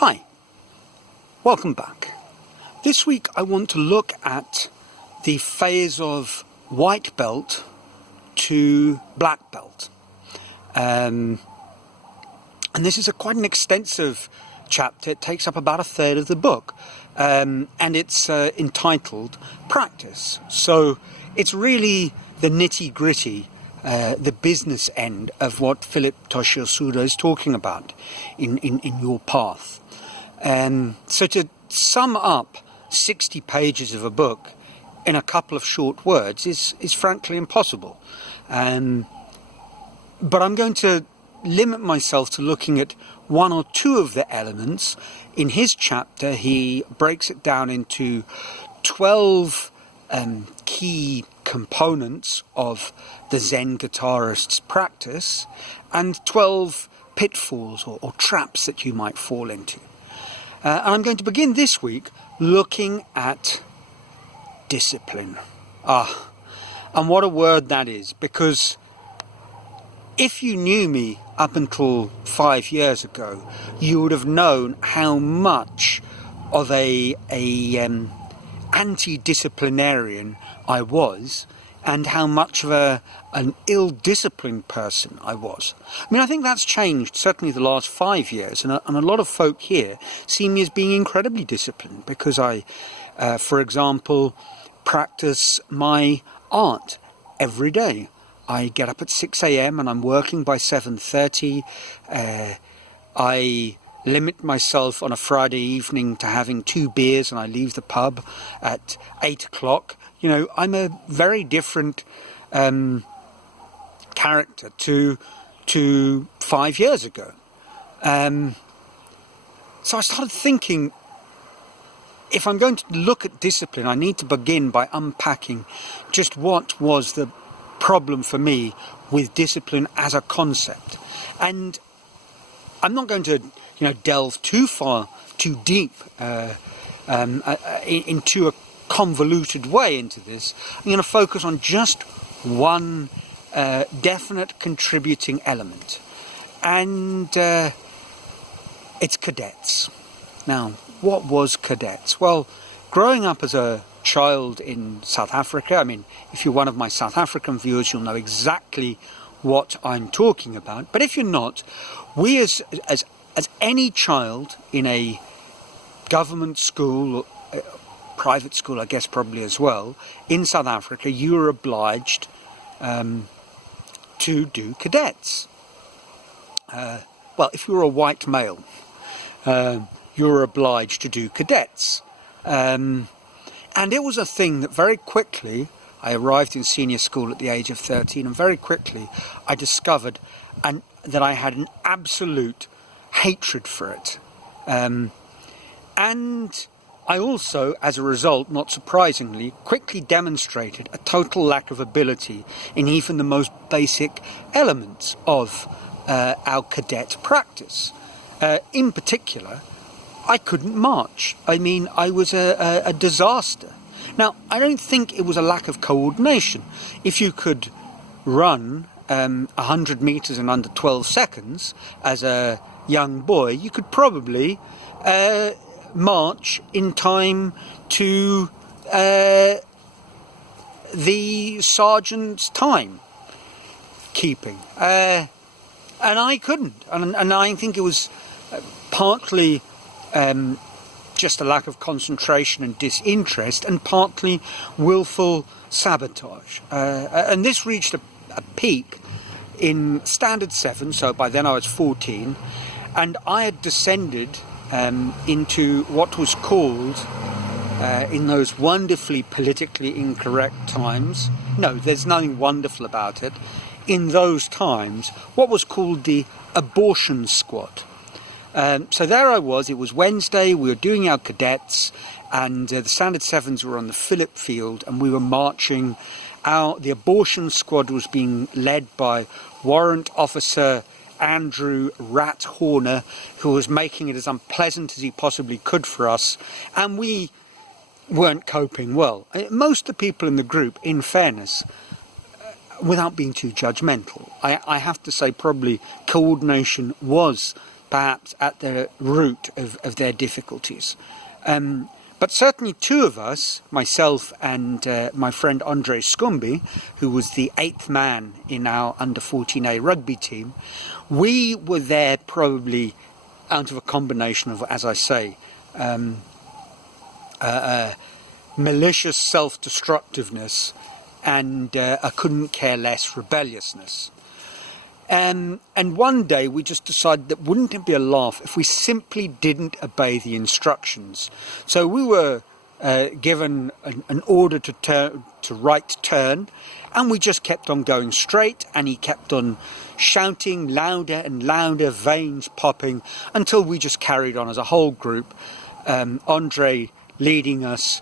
Hi, welcome back. This week I want to look at the phase of white belt to black belt. And this is quite an extensive chapter. It takes up about a third of the book, and it's entitled Practice. So it's really the nitty-gritty, the business end of what Philip Toshio Suda is talking about in Your Path. So to sum up 60 pages of a book in a couple of short words is frankly impossible. But I'm going to limit myself to looking at one or two of the elements. In his chapter, he breaks it down into 12 key components of the Zen guitarist's practice and 12 pitfalls or traps that you might fall into. And I'm going to begin this week looking at discipline. And what a word that is, because if you knew me up until 5 years ago, you would have known how much of a anti-disciplinarian I was, and how much of an ill-disciplined person I was. I mean, I think that's changed, certainly the last 5 years, and a lot of folk here see me as being incredibly disciplined, because I, for example, practice my art every day. I get up at 6 a.m. and I'm working by 7:30. I limit myself on a Friday evening to having 2 beers and I leave the pub at 8 o'clock. You know, I'm a very different character to 5 years ago. So I started thinking, if I'm going to look at discipline, I need to begin by unpacking just what was the problem for me with discipline as a concept. And I'm not going to, delve too deep into a convoluted way into this. I'm going to focus on just one definite contributing element, and it's cadets. Now, what was cadets? Well, growing up as a child in South Africa, I mean, if you're one of my South African viewers, you'll know exactly what I'm talking about. But if you're not, we as any child in a government school, private school, I guess probably as well, in South Africa, you were obliged to do cadets. Well, if you were a white male, you were obliged to do cadets. And it was a thing that very quickly, I arrived in senior school at the age of 13, and very quickly I discovered that I had an absolute hatred for it. And I also, as a result, not surprisingly, quickly demonstrated a total lack of ability in even the most basic elements of our cadet practice. In particular, I couldn't march. I mean, I was a disaster. Now, I don't think it was a lack of coordination. If you could run 100 meters in under 12 seconds as a young boy, you could probably march in time to the sergeant's time keeping. And I couldn't. And I think it was partly just a lack of concentration and disinterest, and partly willful sabotage. And this reached a peak in Standard 7, so by then I was 14, and I had descended into what was called, in those wonderfully politically incorrect times, no, there's nothing wonderful about it, in those times, what was called the abortion squad. So there I was, it was Wednesday, we were doing our cadets, and the Standard 7s were on the Phillip field, and we were marching. The abortion squad was being led by Warrant Officer Andrew Rat Horner, who was making it as unpleasant as he possibly could for us, and we weren't coping well. Most of the people in the group, in fairness, without being too judgmental, I have to say probably coordination was perhaps at the root of their difficulties. But certainly two of us, myself and my friend Andre Scumby, who was the 8th man in our under-14A rugby team, we were there probably out of a combination of, as I say, malicious self-destructiveness and a couldn't-care-less rebelliousness. And one day we just decided that wouldn't it be a laugh if we simply didn't obey the instructions. So we were given an order to right turn, and we just kept on going straight, and he kept on shouting louder and louder, veins popping, until we just carried on as a whole group, Andre leading us,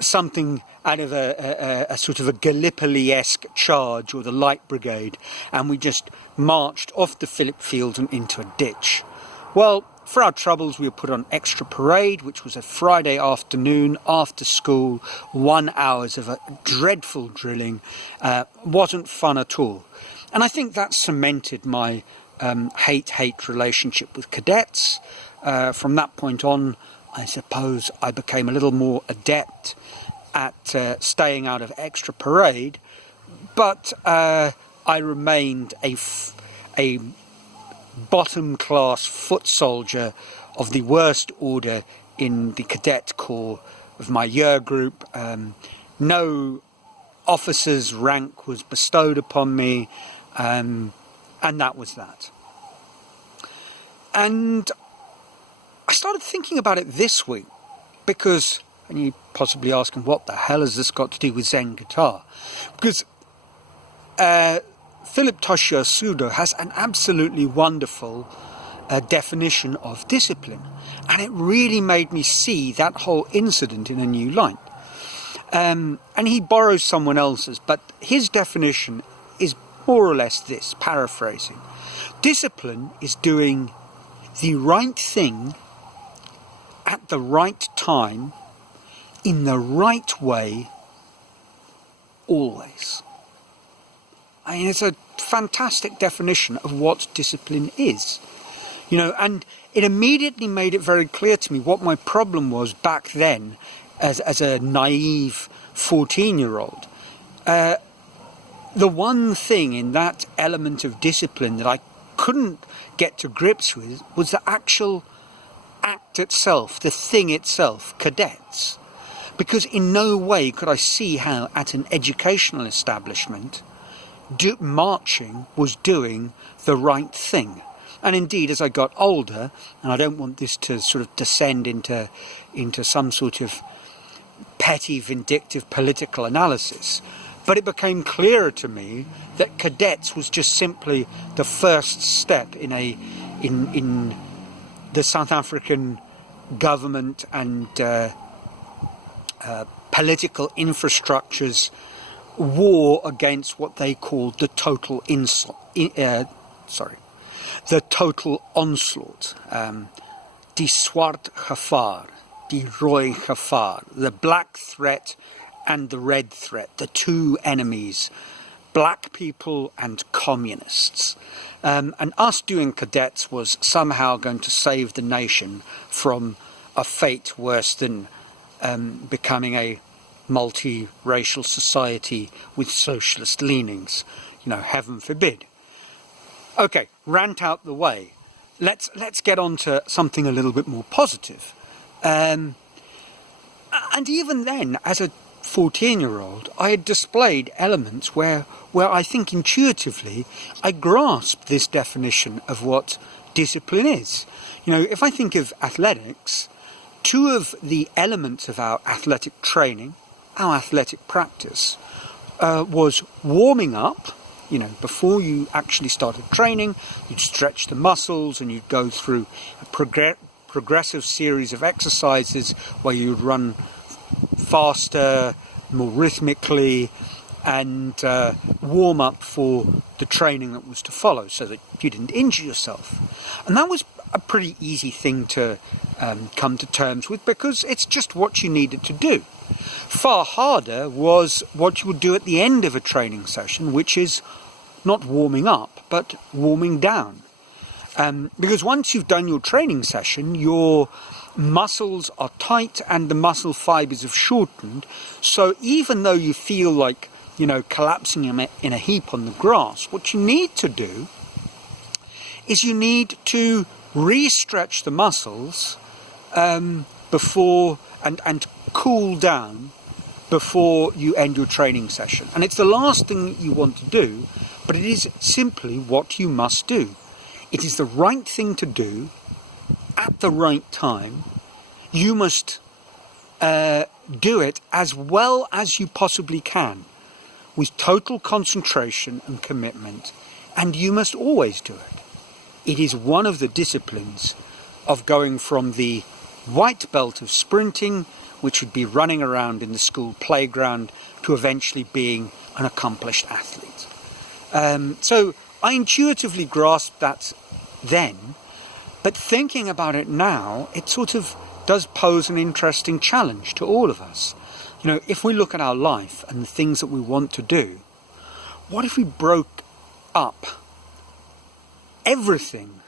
something out of a sort of a Gallipoli-esque charge, or the Light Brigade, and we just marched off the Phillip Field and into a ditch. Well, for our troubles, we were put on extra parade, which was a Friday afternoon after school, 1 hour of a dreadful drilling. Wasn't fun at all. And I think that cemented my hate-hate relationship with cadets. From that point on, I suppose I became a little more adept at staying out of extra parade, but I remained a bottom-class foot soldier of the worst order in the cadet corps of my year group. No officer's rank was bestowed upon me, and that was that. And I started thinking about it this week, because, and you're possibly asking, what the hell has this got to do with Zen Guitar? Because Philip Toshio Sudo has an absolutely wonderful definition of discipline, and it really made me see that whole incident in a new light. And he borrows someone else's, but his definition is more or less this, paraphrasing: discipline is doing the right thing at the right time, in the right way, always. I mean, it's a fantastic definition of what discipline is. You know, and it immediately made it very clear to me what my problem was back then as a naive 14-year-old. The one thing in that element of discipline that I couldn't get to grips with was the actual act itself, the thing itself, cadets. Because in no way could I see how at an educational establishment marching was doing the right thing. And indeed, as I got older, and I don't want this to sort of descend into some sort of petty, vindictive political analysis, but it became clearer to me that cadets was just simply the first step in the South African government and political infrastructure's war against what they called the total total onslaught, die swart gevaar, die rooi gevaar, the black threat and the red threat, the two enemies, black people and communists. And us doing cadets was somehow going to save the nation from a fate worse than becoming a multi-racial society with socialist leanings. You know, heaven forbid. Okay, rant out the way. Let's get on to something a little bit more positive. And even then, as a 14-year-old, I had displayed elements where I think intuitively I grasped this definition of what discipline is. You know, if I think of athletics, two of the elements of our athletic training, our athletic practice, was warming up. You know, before you actually started training, you'd stretch the muscles and you'd go through a progressive series of exercises where you'd run faster, more rhythmically, and warm up for the training that was to follow so that you didn't injure yourself. And that was a pretty easy thing to come to terms with, because it's just what you needed to do. Far harder was what you would do at the end of a training session, which is not warming up, but warming down. Because once you've done your training session, your muscles are tight and the muscle fibers have shortened. So even though you feel like, collapsing in a heap on the grass, what you need to do is you need to re-stretch the muscles before and cool down before you end your training session. And it's the last thing you want to do, but it is simply what you must do. It is the right thing to do at the right time. You must do it as well as you possibly can, with total concentration and commitment, and you must always do it. It is one of the disciplines of going from the white belt of sprinting, which would be running around in the school playground, to eventually being an accomplished athlete. So I intuitively grasped that then, but thinking about it now, it sort of does pose an interesting challenge to all of us. If we look at our life and the things that we want to do, what if we broke up everything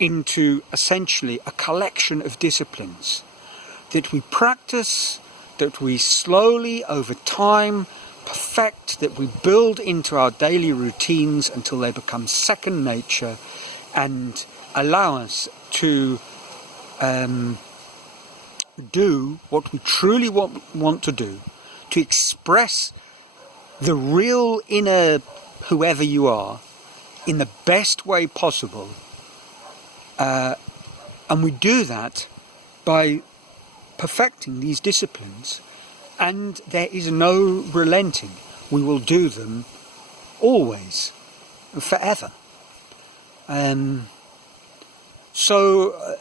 into essentially a collection of disciplines that we practice, that we slowly over time perfect, that we build into our daily routines until they become second nature and allow us to do what we truly want to do, to express the real inner whoever you are in the best way possible. And we do that by perfecting these disciplines, and there is no relenting. We will do them always, forever. So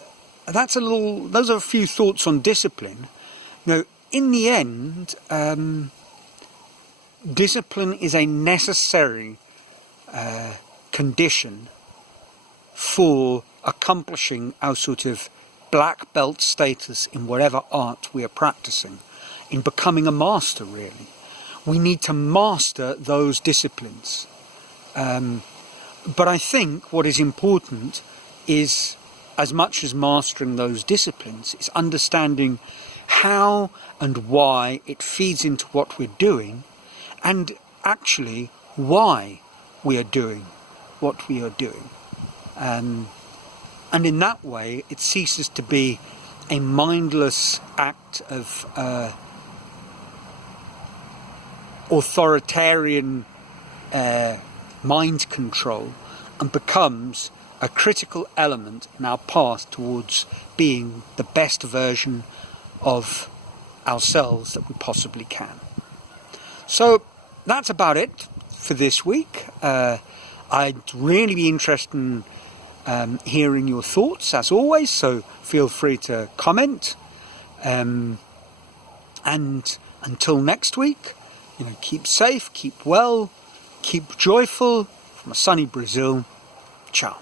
those are a few thoughts on discipline. In the end, discipline is a necessary condition for accomplishing our sort of black belt status in whatever art we are practicing, in becoming a master, really. We need to master those disciplines. But I think what is important is, as much as mastering those disciplines, is understanding how and why it feeds into what we're doing, and actually why we are doing what we are doing. And in that way, it ceases to be a mindless act of authoritarian mind control, and becomes a critical element in our path towards being the best version of ourselves that we possibly can. So that's about it for this week. I'd really be interested in hearing your thoughts, as always, so feel free to comment. And until next week, keep safe, keep well, keep joyful. From a sunny Brazil, ciao.